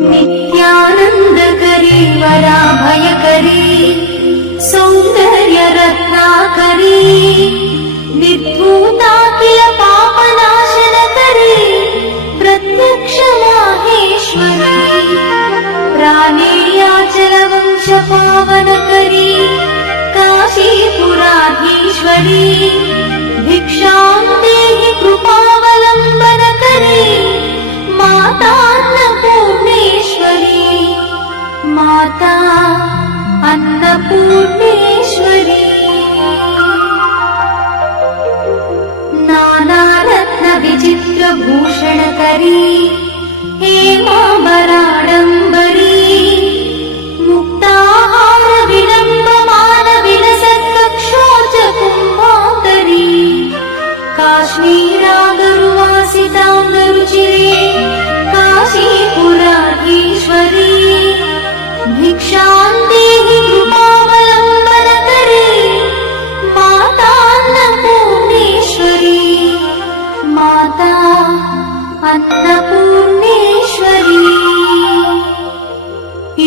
नित्यानन्दकरी वराभयकरी सौन्दर्यरत्नाकरी निर्धूताखिल पापनाशनकरी प्रत्यक्ष माहेश्वरी प्राणेयाचलवंशपावनकरी काशीपुराधीश्वरी भिक्षां देहि कृपावलम्बनकरी माता अन्नपूर्णेश्वरी माता अन्नपूर्णेश्वरी नानारत्न विचित्रभूषणकरी हेमाम्बराडम्बरी मुक्ताहार विलम्बमान विलसत्कक्षोजकुम्भाकरी काश्मीरागरुवासिताङ्गरुचिरे काशीपुराधीश्वरी भिक्षां देहि कृपावलम्बनकरी माता अन्नपूर्णेश्वरी माता अन्नपूर्णेश्वरी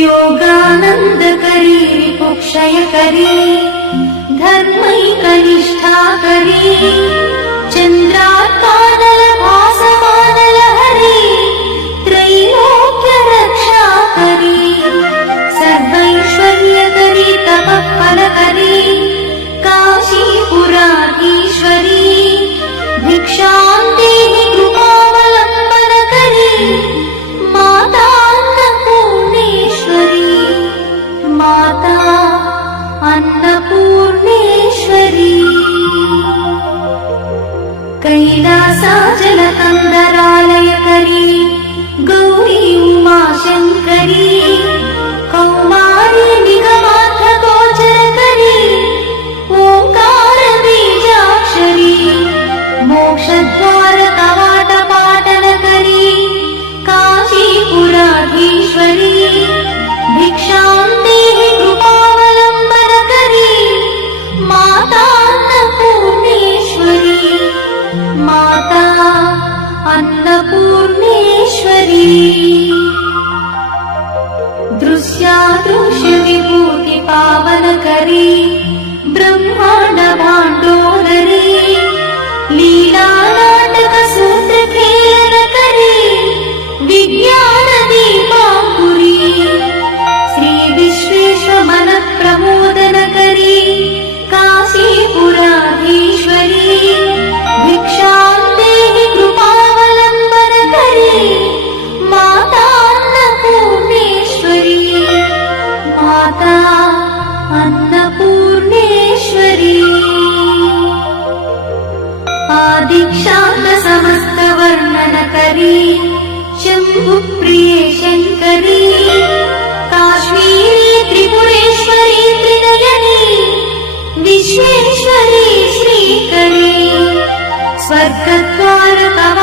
योगानन्दकरी रिपुक्षयकरी धर्मैकनिष्ठाकरी चन्द्रात्मानलभासमानलहरी त्रैलोक्यरक्षाकरी सर्वैश्वर्यकरी तपःफलकरी काशीपुराधीश्वरी भिक्षां देहि कृपावलम्बनकरी माता अन्नपूर्णेश्वरी माता अन्नपूर्णेश्वरी कैलासाचलकन्दरालयकरी गौरी उमाशङ्करी कौमारी निगमार्थगोचरकरी ओङ्कारबीजाक्षरी मोक्षद्वारकवाटपाटनकरी काशीपुराधीश्वरी भिक्षां देहि कृपावलम्बनकरी माता अन्नपूर्णेश्वरी माता अन्नपूर्णेश्वरी दृश्यादृश्यविभूतिपावनकरी ब्रह्माण्डभाण्डोदरी लीलानाटकसूत्रखेलनकरी विज्ञानदीपाङ्कुरी श्रीविश्वेशमनःप्रमोदनकरी काशीपुराधीश्वरी भिक्षां देहि कृपावलम्बनकरी माता अन्नपूर्णेश्वरी माता अन्नपूर्णेश्वरी आदिक्षान्तसमस्तवर्णनकरी शम्भुप्रिये शङ्करी काश्मीरी त्रिपुरेश्वरी त्रिनयनी विश्वेश्वरी श्रीकरी स्वर्गद्वारकवाटपाटनकरी